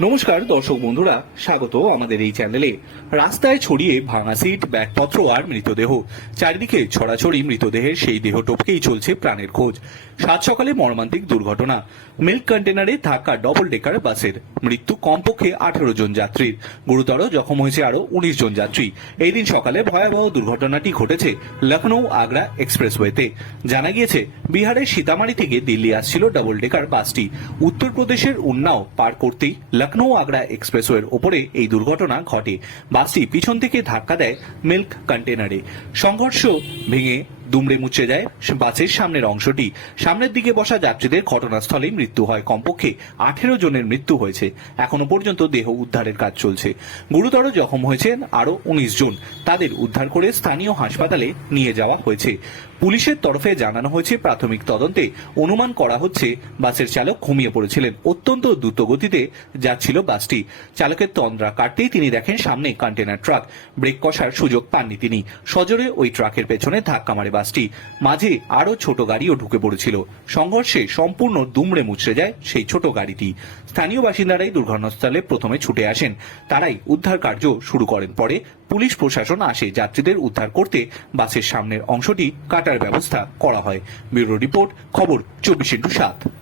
নমস্কার, দর্শক বন্ধুরা, স্বাগত আমাদের এই চ্যানেলে। রাস্তায় ছড়িয়ে ভাঙা সিট, ব্যাগপত্র আর মৃতদেহ। চারিদিকে ছড়াছড়ি মৃতদেহের সেই দেহ টপকেই চলছে প্রাণের খোঁজ। সাত সকালে মর্মান্তিক দুর্ঘটনা। মিল্ক কন্টেনারে ধাক্কা ডবল ডেকার বাসের মৃত্যু কমপক্ষে আঠেরো জন যাত্রীর। গুরুতর জখম হয়েছে আরও উনিশ জন যাত্রী। এই দিন সকালে ভয়াবহ দুর্ঘটনাটি ঘটেছে লখনৌ আগ্রা এক্সপ্রেসওয়েতে। জানা গিয়েছে, বিহারের সীতামারি থেকে দিল্লি আসছিল ডবল ডেকার বাসটি। উত্তরপ্রদেশের উন্নাও পার করতেই লখনৌ আগ্রা এক্সপ্রেসওয়ের ওপরে এই দুর্ঘটনা ঘটে। বাসটি পিছন থেকে ধাক্কা দেয় মিল্ক কন্টেনারে সংঘর্ষ ভেঙে দুমড়ে মুচড়ে যায় বাসের সামনের অংশটি। সামনের দিকে বসা যাত্রীদের ঘটনাস্থলেই মৃত্যু হয়। কমপক্ষে আঠেরো জনের মৃত্যু হয়েছে। এখনও পর্যন্ত দেহ উদ্ধারের কাজ চলছে। গুরুতর জখম হয়েছেন আরও উনিশ জন। তাদের উদ্ধার করে স্থানীয় হাসপাতালে নিয়ে যাওয়া হয়েছে। পুলিশের তরফে জানানো হয়েছে, প্রাথমিক তদন্তে অনুমান করা হচ্ছে বাসের চালক ঘুমিয়ে পড়েছিলেন। অত্যন্ত দ্রুত গতিতে যাচ্ছিল বাসটি। চালকের তন্দ্রা কাটতেই তিনি দেখেন সামনে কন্টেনার ট্রাক ব্রেক কষার সুযোগ পাননি তিনি। সজোরে ওই ট্রাকের পেছনে ধাক্কা মারে বাসটি মাঝে আরও ছোট গাড়িও ঢুকে পড়েছিল। সংঘর্ষে সম্পূর্ণ দুমড়ে মুচড়ে যায় সেই ছোট গাড়িটি। স্থানীয় বাসিন্দারাই দুর্ঘটনাস্থলে প্রথমে ছুটে আসেন। তারাই উদ্ধার কার্য শুরু করেন। পরে পুলিশ প্রশাসন আসে যাত্রীদের উদ্ধার করতে। বাসের সামনের অংশটি কাটার ব্যবস্থা করা হয়। ব্যুরো রিপোর্ট, খবর চব্বিশ ইন্টু সাত।